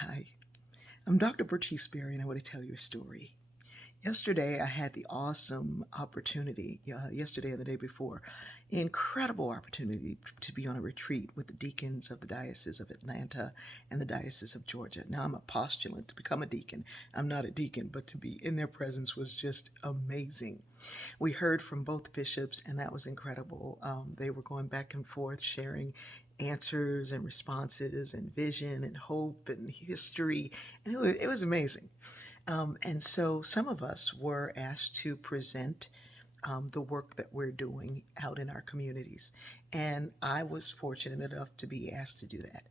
Hi, I'm Dr. Bertice Berry, and I want to tell you a story. Yesterday, I had the awesome opportunity, yesterday and the day before, incredible opportunity to be on a retreat with the deacons of the Diocese of Atlanta and the Diocese of Georgia. Now, I'm a postulant to become a deacon. I'm not a deacon, but to be in their presence was just amazing. We heard from both bishops, and that was incredible. They were going back and forth, sharing answers and responses and vision and hope and history, and it was amazing. And so some of us were asked to present the work that we're doing out in our communities. And I was fortunate enough to be asked to do that.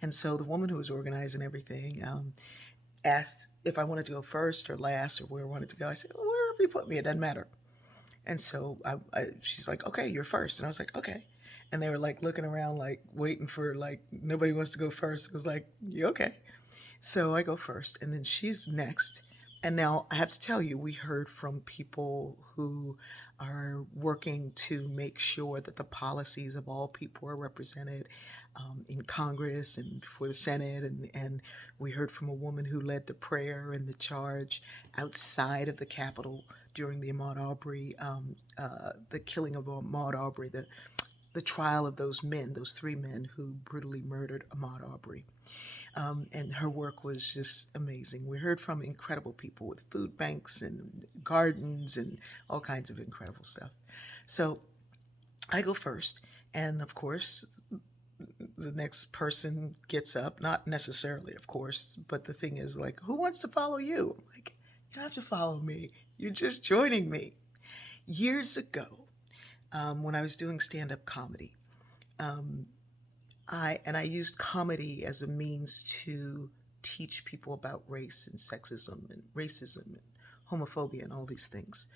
And so the woman who was organizing everything asked if I wanted to go first or last or where I wanted to go. I said, well, wherever you put me, it doesn't matter. And so she's like, okay, you're first. And I was like, okay. And they were like looking around, like waiting for like nobody wants to go first. It was like, yeah, okay. So I go first, and then she's next. And now I have to tell you, we heard from people who are working to make sure that the policies of all people are represented in Congress and before the Senate. And we heard from a woman who led the prayer and the charge outside of the Capitol during the Ahmaud Arbery, the killing of Ahmaud Arbery, the trial of those men, those three men who brutally murdered Ahmaud Arbery. And her work was just amazing. We heard from incredible people with food banks and gardens and all kinds of incredible stuff. So I go first, and of course, the next person gets up. Not necessarily, of course, but the thing is, like, who wants to follow you? I'm like, you don't have to follow me. You're just joining me. Years ago, when I was doing stand-up comedy, um, I used comedy as a means to teach people about race and sexism and racism and homophobia and all these things.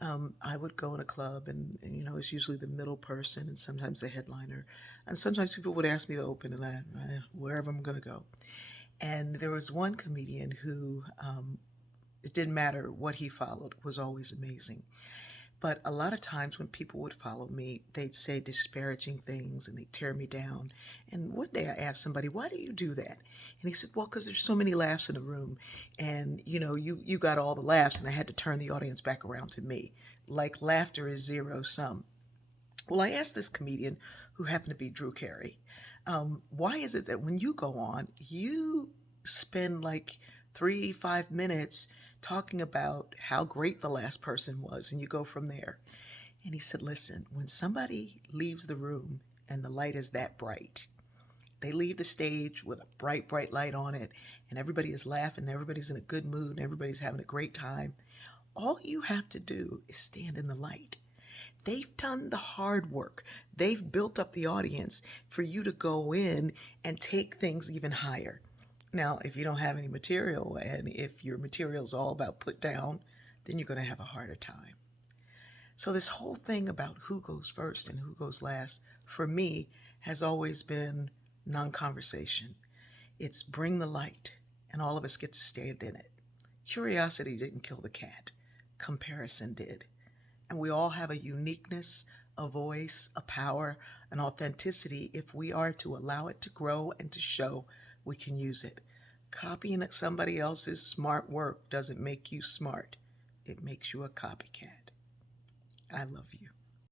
I would go in a club, and it's usually the middle person and sometimes the headliner, and sometimes people would ask me to open, and wherever I'm going to go. And there was one comedian who it didn't matter what he followed, was always amazing. But a lot of times when people would follow me, they'd say disparaging things and they'd tear me down. And one day I asked somebody, why do you do that? And he said, well, because there's so many laughs in the room. And, you got all the laughs, and I had to turn the audience back around to me. Like laughter is zero sum. Well, I asked this comedian, who happened to be Drew Carey, why is it that when you go on, you spend like 3 5 minutes talking about how great the last person was, and you go from there? And he said, listen, when somebody leaves the room and the light is that bright, they leave the stage with a bright, bright light on it, and everybody is laughing, everybody's in a good mood, and everybody's having a great time. All you have to do is stand in the light. They've done the hard work. They've built up the audience for you to go in and take things even higher. Now, if you don't have any material, and if your material's all about put down, then you're going to have a harder time. So, this whole thing about who goes first and who goes last, for me, has always been non conversation. It's bring the light, and all of us get to stand in it. Curiosity didn't kill the cat, comparison did. And we all have a uniqueness, a voice, a power, an authenticity. If we are to allow it to grow and to show, we can use it. Copying somebody else's smart work doesn't make you smart, it makes you a copycat. I love you.